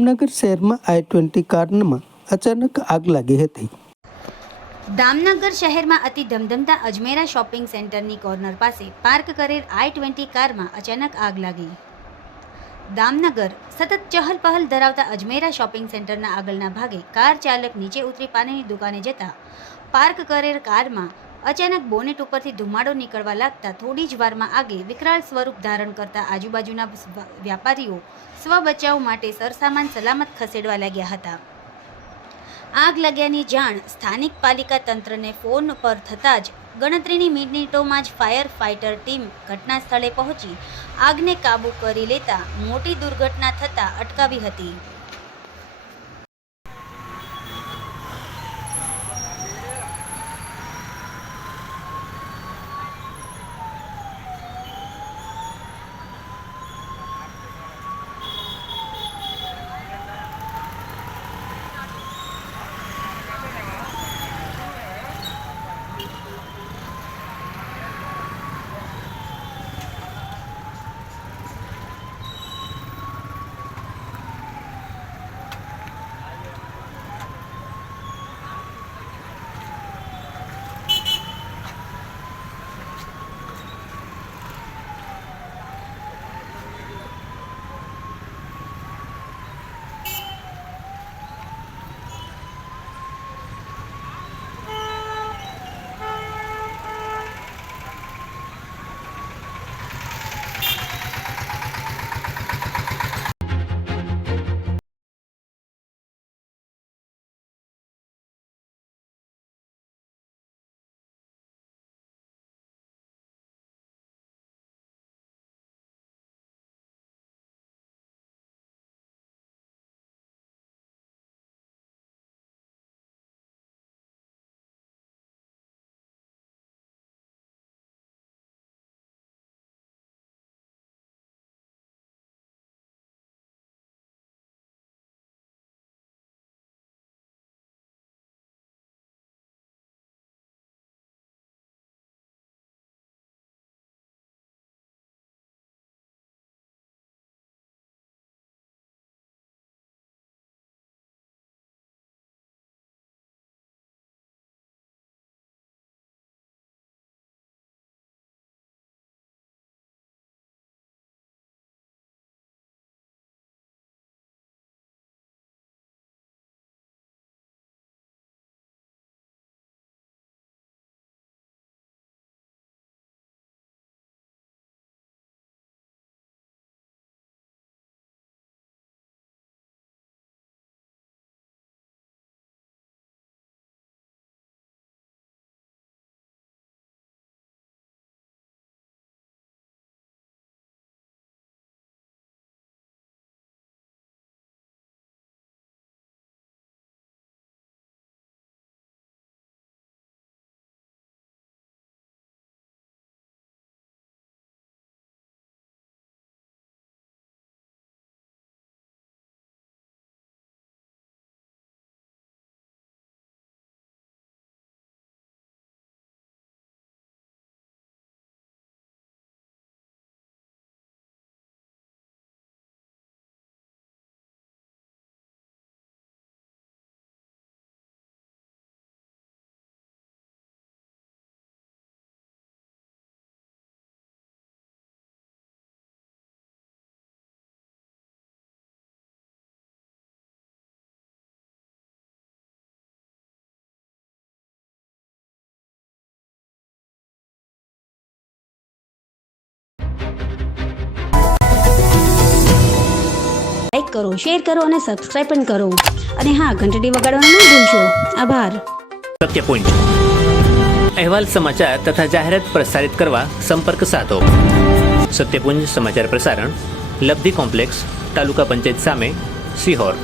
દામનગર શહેરમાં આઈ ટ્વેન્ટી કારમાં અચાનક આગ લાગી હતી. દામનગર શહેરમાં અતિ ધમધમતા અજમેરા શોપિંગ સેન્ટરની કોર્નર પાસે પાર્ક કરેલ આઈ ટ્વેન્ટી કારમાં અચાનક આગ લાગી. દામનગર સતત ચહલપહલ ધરાવતા અજમેરા શોપિંગ સેન્ટરના આગળના ભાગે કાર ચાલક નીચે ઉતરી પાણીની દુકાને જતા પાર્ક કરેલ કારમાં અચાનક બોનેટ ઉપરથી ધુમાડો નીકળવા લાગતા થોડી જ વારમાં આગે વિકરાળ સ્વરૂપ ધારણ કરતા આજુબાજુના વ્યાપારીઓ સ્વ બચાવ માટે સરસામાન સલામત ખસેડવા લાગ્યા હતા. આગ લાગ્યાની જાણ સ્થાનિક પાલિકા તંત્રને ફોન પર થતાં જ ગણતરીની મિનિટોમાં જ ફાયર ફાઇટર ટીમ ઘટના સ્થળે પહોંચી આગને કાબૂ કરી લેતા મોટી દુર્ઘટના થતાં અટકાવી હતી. કરો શેર કરો અને સબસ્ક્રાઈબ પણ કરો. અને હા, ઘંટડી વગાડવાનું ન ભૂલશો. આભાર. સત્ય પોઈન્ટ અહેવાલ સમાચાર તથા જાહેરાત પ્રસારિત કરવા સંપર્ક સાધો. સત્યપુંજ સમાચાર પ્રસારણ, લબ્ધિ કોમ્પ્લેક્સ, તાલુકા પંચાયત સામે, સિહોર.